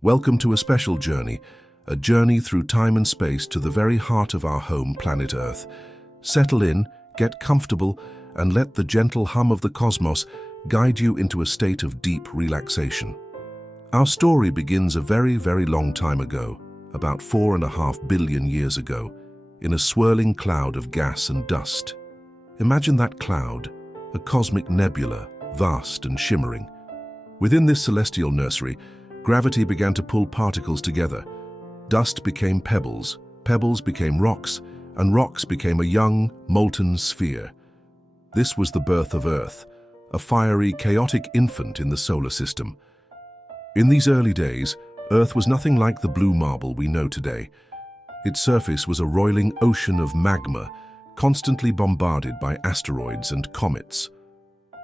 Welcome to a special journey, a journey through time and space to the very heart of our home planet Earth. Settle in, get comfortable, and let the gentle hum of the cosmos guide you into a state of deep relaxation. Our story begins a very, very long time ago, about 4.5 billion years ago, in a swirling cloud of gas and dust. Imagine that cloud, a cosmic nebula, vast and shimmering. Within this celestial nursery, gravity began to pull particles together. Dust became pebbles, pebbles became rocks, and rocks became a young, molten sphere. This was the birth of Earth, a fiery, chaotic infant in the solar system. In these early days, Earth was nothing like the blue marble we know today. Its surface was a roiling ocean of magma, constantly bombarded by asteroids and comets.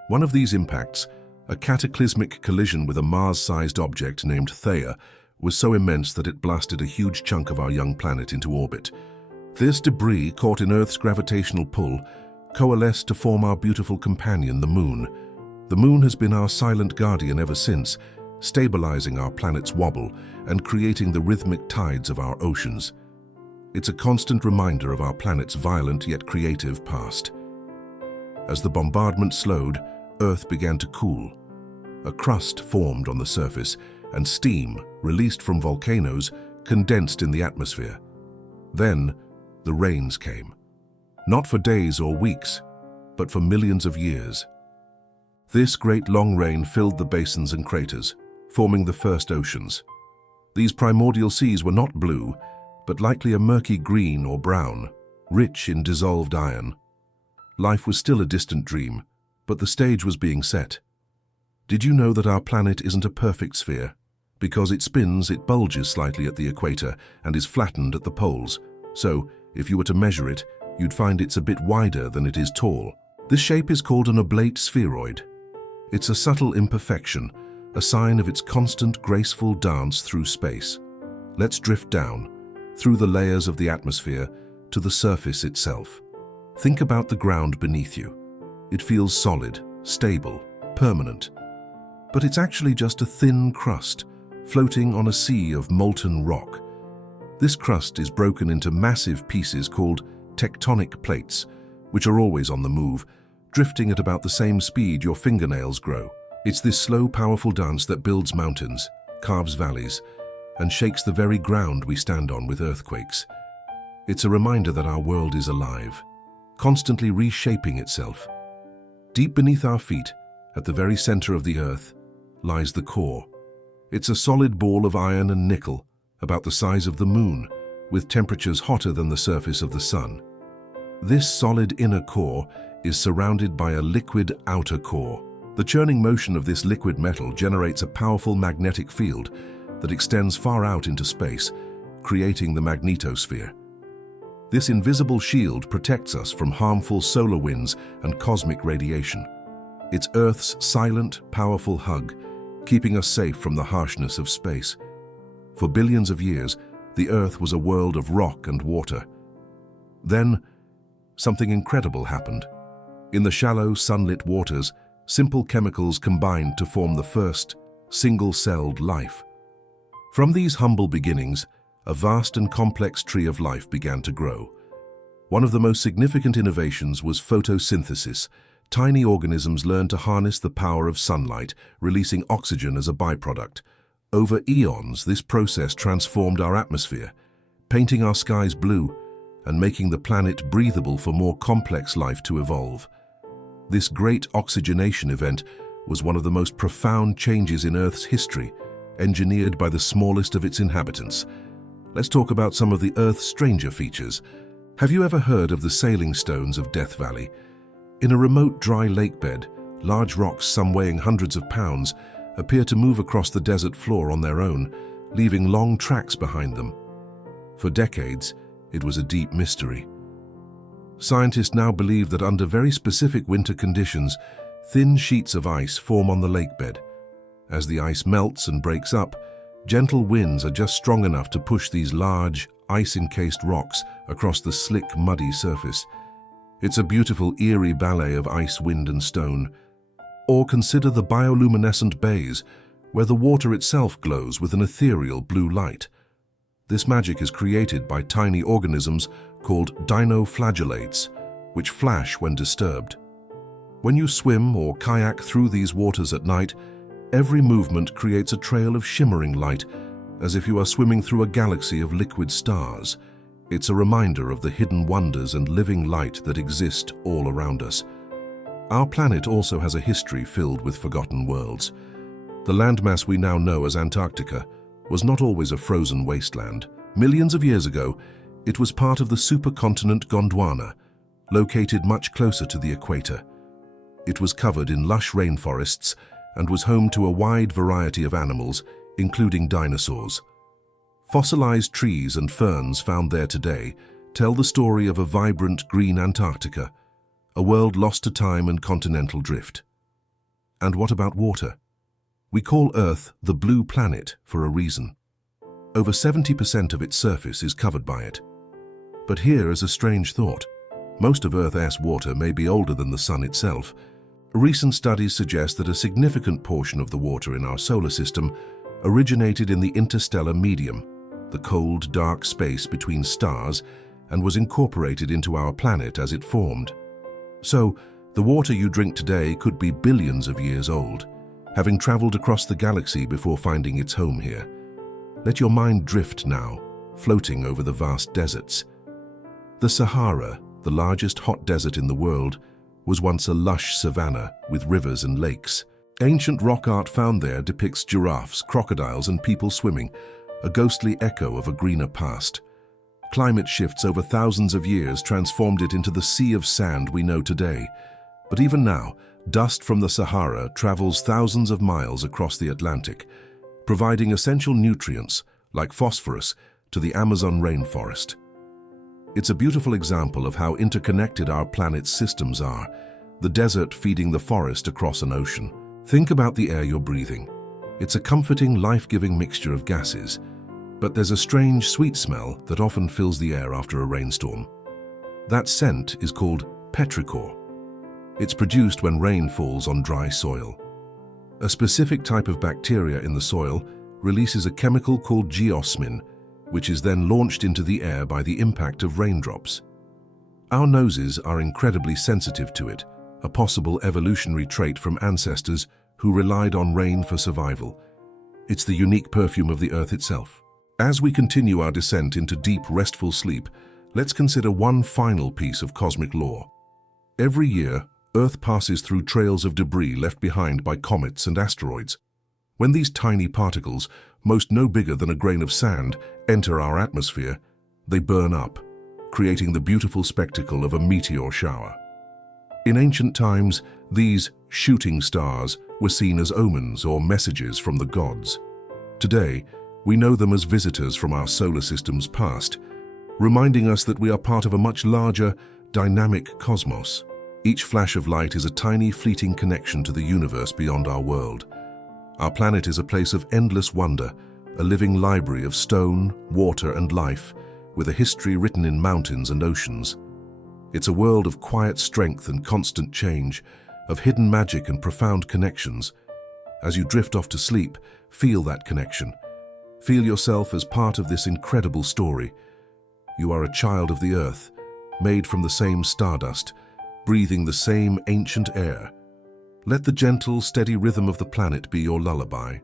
One of these impacts, a cataclysmic collision with a Mars-sized object named Theia, was so immense that it blasted a huge chunk of our young planet into orbit. This debris, caught in Earth's gravitational pull, coalesced to form our beautiful companion, the Moon. The Moon has been our silent guardian ever since, stabilizing our planet's wobble and creating the rhythmic tides of our oceans. It's a constant reminder of our planet's violent yet creative past. As the bombardment slowed, Earth began to cool. A crust formed on the surface, and steam, released from volcanoes, condensed in the atmosphere. Then, the rains came. Not for days or weeks, but for millions of years. This great long rain filled the basins and craters, forming the first oceans. These primordial seas were not blue, but likely a murky green or brown, rich in dissolved iron. Life was still a distant dream, but the stage was being set. Did you know that our planet isn't a perfect sphere? Because it spins, it bulges slightly at the equator and is flattened at the poles. So, if you were to measure it, you'd find it's a bit wider than it is tall. This shape is called an oblate spheroid. It's a subtle imperfection, a sign of its constant, graceful dance through space. Let's drift down, through the layers of the atmosphere, to the surface itself. Think about the ground beneath you. It feels solid, stable, permanent. But it's actually just a thin crust, floating on a sea of molten rock. This crust is broken into massive pieces called tectonic plates, which are always on the move, drifting at about the same speed your fingernails grow. It's this slow, powerful dance that builds mountains, carves valleys, and shakes the very ground we stand on with earthquakes. It's a reminder that our world is alive, constantly reshaping itself. Deep beneath our feet, at the very center of the Earth, lies the core. It's a solid ball of iron and nickel, about the size of the Moon, with temperatures hotter than the surface of the Sun. This solid inner core is surrounded by a liquid outer core. The churning motion of this liquid metal generates a powerful magnetic field that extends far out into space, creating the magnetosphere. This invisible shield protects us from harmful solar winds and cosmic radiation. It's Earth's silent, powerful hug, keeping us safe from the harshness of space. For billions of years, the Earth was a world of rock and water. Then, something incredible happened. In the shallow, sunlit waters, simple chemicals combined to form the first, single-celled life. From these humble beginnings, a vast and complex tree of life began to grow. One of the most significant innovations was photosynthesis. Tiny organisms learned to harness the power of sunlight, releasing oxygen as a byproduct. Over eons, this process transformed our atmosphere, painting our skies blue and making the planet breathable for more complex life to evolve. This great oxygenation event was one of the most profound changes in Earth's history, engineered by the smallest of its inhabitants. Let's talk about some of the Earth's stranger features. Have you ever heard of the sailing stones of Death Valley? In a remote dry lake bed, large rocks, some weighing hundreds of pounds, appear to move across the desert floor on their own, leaving long tracks behind them. For decades, it was a deep mystery. Scientists now believe that under very specific winter conditions, thin sheets of ice form on the lake bed. As the ice melts and breaks up, gentle winds are just strong enough to push these large, ice-encased rocks across the slick, muddy surface. It's a beautiful, eerie ballet of ice, wind, and stone. Or consider the bioluminescent bays, where the water itself glows with an ethereal blue light. This magic is created by tiny organisms called dinoflagellates, which flash when disturbed. When you swim or kayak through these waters at night, every movement creates a trail of shimmering light, as if you are swimming through a galaxy of liquid stars. It's a reminder of the hidden wonders and living light that exist all around us. Our planet also has a history filled with forgotten worlds. The landmass we now know as Antarctica was not always a frozen wasteland. Millions of years ago, it was part of the supercontinent Gondwana, located much closer to the equator. It was covered in lush rainforests and was home to a wide variety of animals, including dinosaurs. Fossilized trees and ferns found there today tell the story of a vibrant green Antarctica, a world lost to time and continental drift. And what about water? We call Earth the blue planet for a reason. Over 70% of its surface is covered by it. But here is a strange thought. Most of Earth's water may be older than the Sun itself. Recent studies suggest that a significant portion of the water in our solar system originated in the interstellar medium, the cold, dark space between stars, and was incorporated into our planet as it formed. So, the water you drink today could be billions of years old, having traveled across the galaxy before finding its home here. Let your mind drift now, floating over the vast deserts. The Sahara, the largest hot desert in the world, was once a lush savanna with rivers and lakes. Ancient rock art found there depicts giraffes, crocodiles, and people swimming, a ghostly echo of a greener past. Climate shifts over thousands of years transformed it into the sea of sand we know today. But even now, dust from the Sahara travels thousands of miles across the Atlantic, providing essential nutrients, like phosphorus, to the Amazon rainforest. It's a beautiful example of how interconnected our planet's systems are, the desert feeding the forest across an ocean. Think about the air you're breathing. It's a comforting, life-giving mixture of gases, but there's a strange, sweet smell that often fills the air after a rainstorm. That scent is called petrichor. It's produced when rain falls on dry soil. A specific type of bacteria in the soil releases a chemical called geosmin, which is then launched into the air by the impact of raindrops. Our noses are incredibly sensitive to it, a possible evolutionary trait from ancestors who relied on rain for survival. It's the unique perfume of the earth itself. As we continue our descent into deep, restful sleep, let's consider one final piece of cosmic lore. Every year, Earth passes through trails of debris left behind by comets and asteroids. When these tiny particles, most no bigger than a grain of sand, enter our atmosphere, they burn up, creating the beautiful spectacle of a meteor shower. In ancient times, these shooting stars were seen as omens or messages from the gods. Today, we know them as visitors from our solar system's past, reminding us that we are part of a much larger, dynamic cosmos. Each flash of light is a tiny, fleeting connection to the universe beyond our world. Our planet is a place of endless wonder, a living library of stone, water, and life, with a history written in mountains and oceans. It's a world of quiet strength and constant change, of hidden magic and profound connections. As you drift off to sleep, feel that connection. Feel yourself as part of this incredible story. You are a child of the earth, made from the same stardust, breathing the same ancient air. Let the gentle, steady rhythm of the planet be your lullaby.